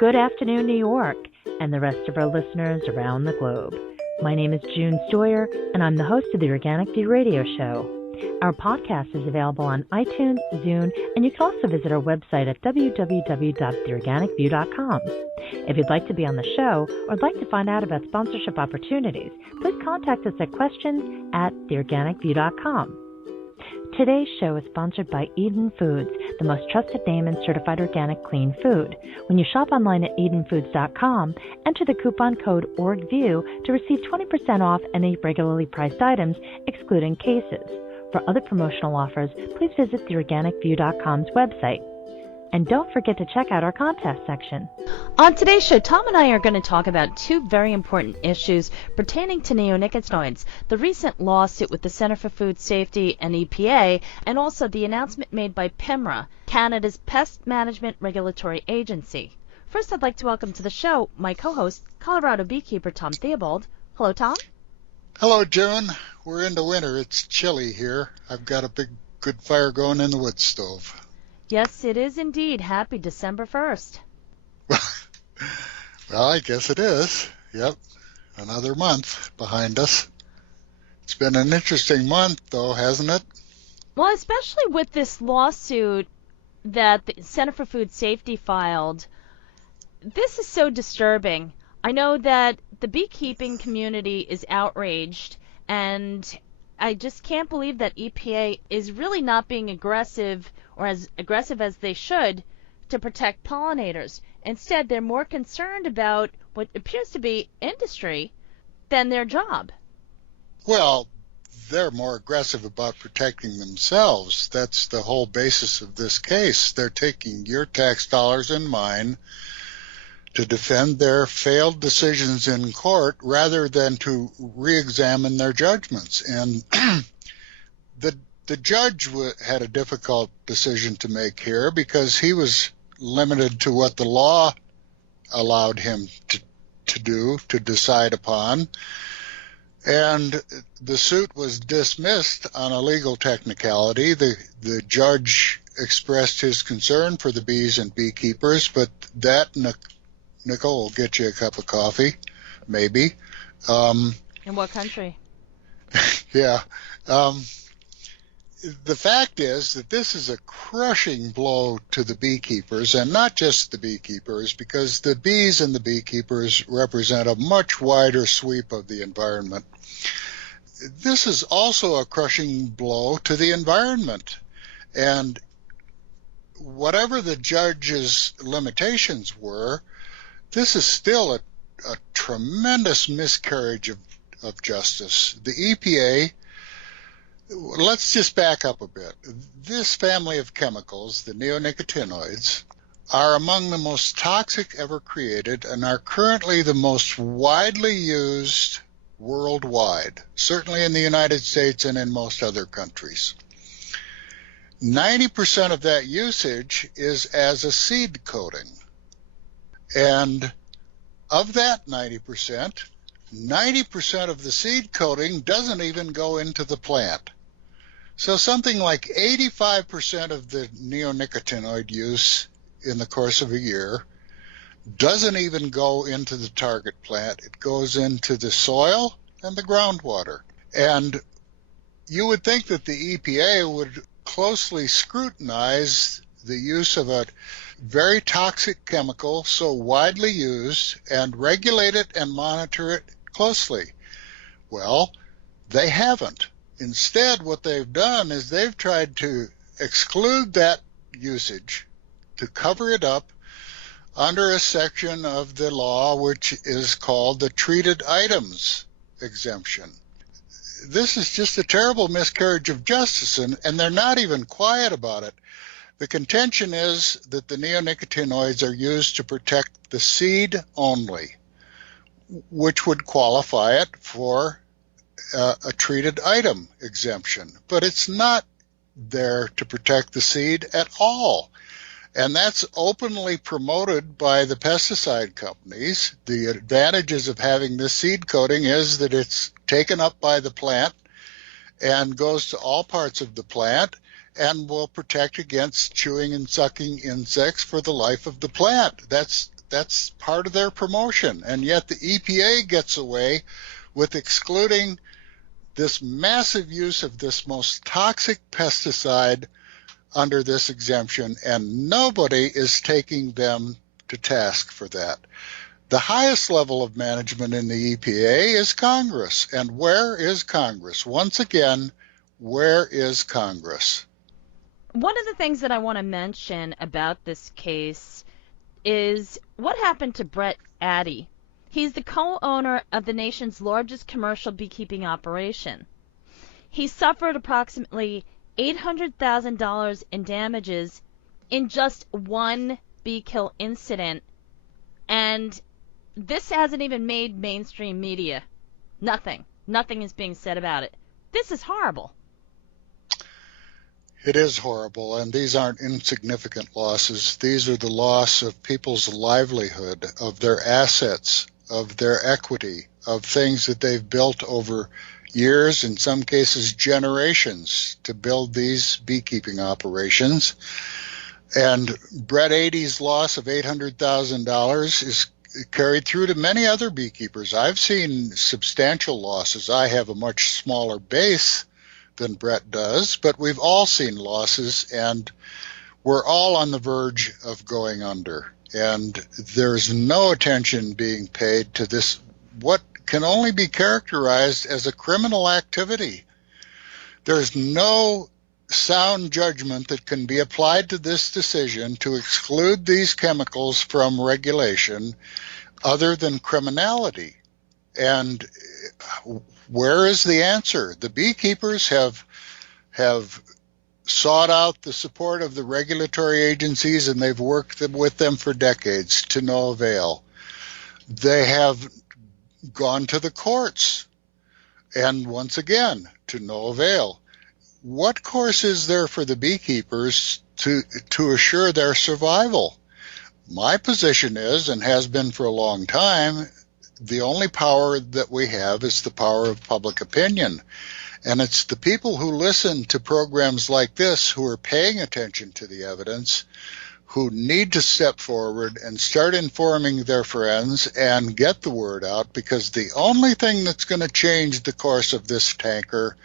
Good afternoon, New York, and the rest of our listeners around the globe. My name is June Stoyer, and I'm the host of the Organic View radio show. Our podcast is available on iTunes, Zune, and you can also visit our website at www.theorganicview.com. If you'd like to be on the show or would like to find out about sponsorship opportunities, please contact us at questions@theorganicview.com. Today's show is sponsored by Eden Foods, the most trusted name in certified organic clean food. When you shop online at edenfoods.com, enter the coupon code ORGVIEW to receive 20% off any regularly priced items, excluding cases. For other promotional offers, please visit theorganicview.com's website. And don't forget to check out our contest section. On today's show, Tom and I are going to talk about two very important issues pertaining to neonicotinoids, the recent lawsuit with the Center for Food Safety and EPA, and also the announcement made by PMRA, Canada's Pest Management Regulatory Agency. First, I'd like to welcome to the show my co-host, Colorado Beekeeper Tom Theobald. Hello, Tom. Hello, June. We're into winter. It's chilly here. I've got a big, good fire going in the wood stove. Yes, it is indeed. Happy December 1st. Well, I guess it is. Yep. Another month behind us. It's been an interesting month, though, hasn't it? Well, especially with this lawsuit that the Center for Food Safety filed. This is so disturbing. I know that the beekeeping community is outraged, and I just can't believe that EPA is really not being aggressive or as aggressive as they should to protect pollinators. Instead, they're more concerned about what appears to be industry than their job. Well, they're more aggressive about protecting themselves. That's the whole basis of this case. They're taking your tax dollars and mine to defend their failed decisions in court rather than to re-examine their judgments. And the judge had a difficult decision to make here because he was limited to what the law allowed him to decide upon. And the suit was dismissed on a legal technicality. The judge expressed his concern for the bees and beekeepers, but that, Nicole, will get you a cup of coffee, maybe. In what country? Yeah. The fact is that this is a crushing blow to the beekeepers, and not just the beekeepers, because the bees and the beekeepers represent a much wider sweep of the environment. This is also a crushing blow to the environment. And whatever the judge's limitations were, this is still a tremendous miscarriage of justice. The EPA, let's just back up a bit. This family of chemicals, the neonicotinoids, are among the most toxic ever created and are currently the most widely used worldwide, certainly in the United States and in most other countries. 90% of that usage is as a seed coating. And of that 90% of the seed coating doesn't even go into the plant. So something like 85% of the neonicotinoid use in the course of a year doesn't even go into the target plant. It goes into the soil and the groundwater. And you would think that the EPA would closely scrutinize the use of a very toxic chemical so widely used and regulate it and monitor it closely. Well, they haven't. Instead, what they've done is they've tried to exclude that usage, to cover it up under a section of the law which is called the treated items exemption. This is just a terrible miscarriage of justice, and they're not even quiet about it. The contention is that the neonicotinoids are used to protect the seed only, which would qualify it for a treated item exemption. But it's not there to protect the seed at all. And that's openly promoted by the pesticide companies. The advantages of having this seed coating is that it's taken up by the plant and goes to all parts of the plant and will protect against chewing and sucking insects for the life of the plant. That's That's part of their promotion. And yet the EPA gets away with excluding this massive use of this most toxic pesticide under this exemption, and nobody is taking them to task for that. The highest level of management in the EPA is Congress. And where is Congress? Once again, where is Congress? One of the things that I want to mention about this case is what happened to Brett Addy. He's the co-owner of the nation's largest commercial beekeeping operation. He suffered approximately $800,000 in damages in just one bee kill incident, and this hasn't even made mainstream media. Nothing is being said about it. This is horrible. It is horrible, and these aren't insignificant losses. These are the loss of people's livelihood, of their assets, of their equity, of things that they've built over years, in some cases generations, to build these beekeeping operations. And Brett Addy's loss of $800,000 is carried through to many other beekeepers. I've seen substantial losses. I have a much smaller base than Brett does, but we've all seen losses, and we're all on the verge of going under. And there's no attention being paid to this, what can only be characterized as a criminal activity. There's no sound judgment that can be applied to this decision to exclude these chemicals from regulation other than criminality. And where is the answer? The beekeepers have sought out the support of the regulatory agencies, and they've worked with them for decades to no avail. They have gone to the courts, and once again, to no avail. What course is there for the beekeepers to assure their survival? My position is, and has been for a long time, the only power that we have is the power of public opinion. And it's the people who listen to programs like this, who are paying attention to the evidence, who need to step forward and start informing their friends and get the word out, because the only thing that's going to change the course of this tanker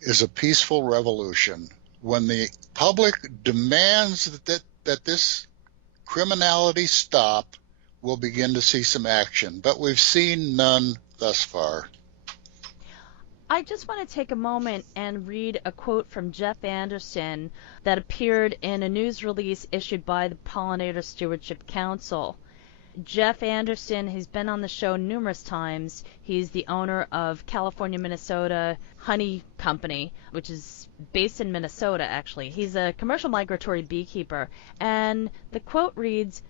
is a peaceful revolution. When the public demands that this criminality stop, we'll begin to see some action, but we've seen none thus far. I just want to take a moment and read a quote from Jeff Anderson that appeared in a news release issued by the Pollinator Stewardship Council. Jeff Anderson, he's been on the show numerous times. He's the owner of California, Minnesota Honey Company, which is based in Minnesota, actually. He's a commercial migratory beekeeper. And the quote reads,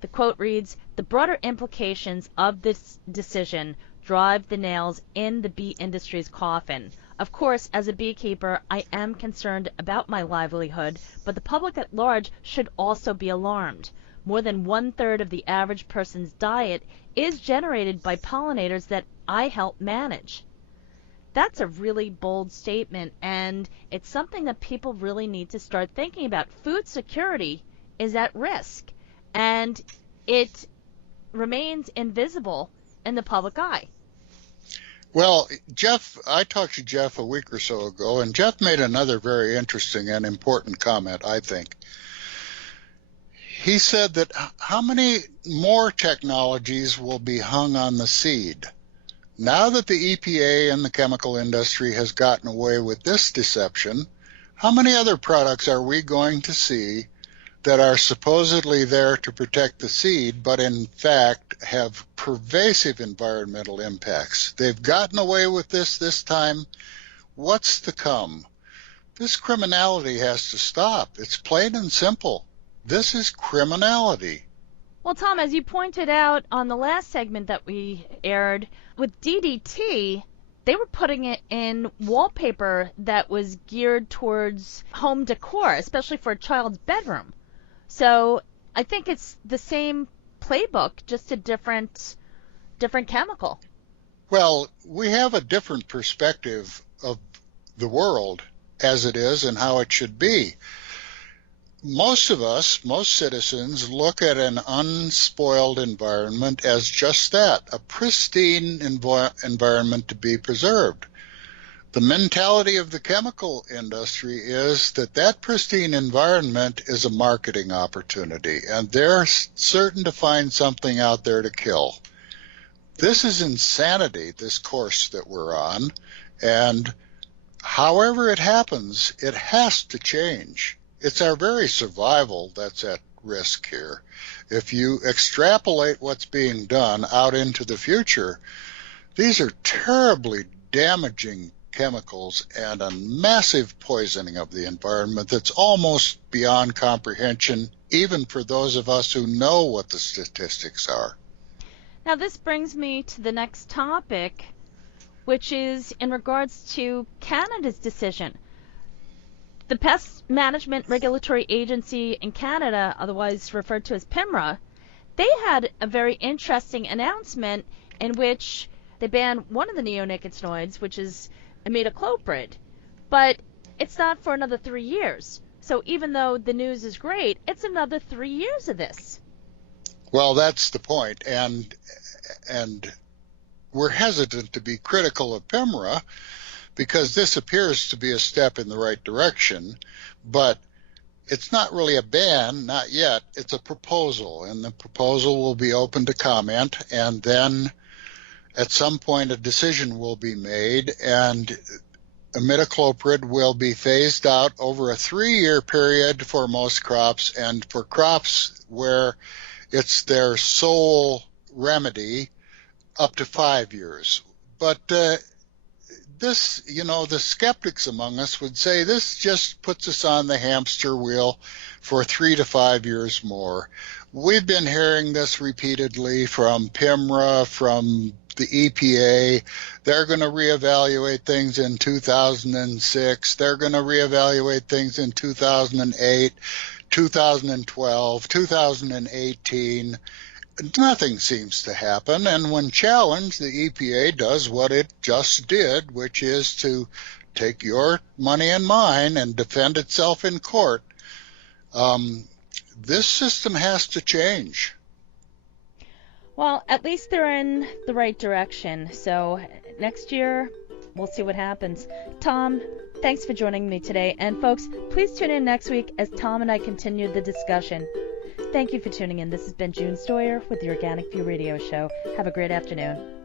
"The broader implications of this decision drive the nails in the bee industry's coffin. Of course, as a beekeeper, I am concerned about my livelihood, but the public at large should also be alarmed. More than 1/3 of the average person's diet is generated by pollinators that I help manage." That's a really bold statement, and it's something that people really need to start thinking about. Food security is at risk, and it remains invisible in the public eye. Well, I talked to Jeff a week or so ago, and Jeff made another very interesting and important comment, I think. He said that how many more technologies will be hung on the seed? Now that the EPA and the chemical industry has gotten away with this deception, how many other products are we going to see that are supposedly there to protect the seed, but in fact have pervasive environmental impacts? They've gotten away with this time. What's to come? This criminality has to stop. It's plain and simple. This is criminality. Well, Tom, as you pointed out on the last segment that we aired, with DDT, they were putting it in wallpaper that was geared towards home decor, especially for a child's bedroom. So I think it's the same playbook, just a different chemical. Well, we have a different perspective of the world as it is and how it should be. most of us, most citizens, look at an unspoiled environment as just that, a pristine environment to be preserved. The mentality of the chemical industry is that that pristine environment is a marketing opportunity, and they're certain to find something out there to kill. This is insanity, this course that we're on, and however it happens, it has to change. It's our very survival that's at risk here. If you extrapolate what's being done out into the future, these are terribly damaging chemicals and a massive poisoning of the environment that's almost beyond comprehension, even for those of us who know what the statistics are. Now this brings me to the next topic, which is in regards to Canada's decision. The Pest Management Regulatory Agency in Canada, otherwise referred to as PMRA, they had a very interesting announcement in which they banned one of the neonicotinoids, which is imidacloprid, but it's not for another 3 years. So even though the news is great, it's another 3 years of this. Well, that's the point, and we're hesitant to be critical of PMRA because this appears to be a step in the right direction, but it's not really a ban, not yet. It's a proposal, and the proposal will be open to comment, and then at some point a decision will be made, and imidacloprid will be phased out over a 3-year period for most crops, and for crops where it's their sole remedy, up to 5 years. But this, the skeptics among us would say this just puts us on the hamster wheel for 3 to 5 years more. We've been hearing this repeatedly from PMRA, from the EPA. They're going to reevaluate things in 2006. They're going to reevaluate things in 2008, 2012, 2018. Nothing seems to happen, and when challenged, the EPA does what it just did, which is to take your money and mine and defend itself in court. This system has to change. Well, at least they're in the right direction, so next year we'll see what happens. Tom, thanks for joining me today, and folks, please tune in next week as Tom and I continue the discussion. Thank you for tuning in. This has been June Stoyer with the Organic View Radio Show. Have a great afternoon.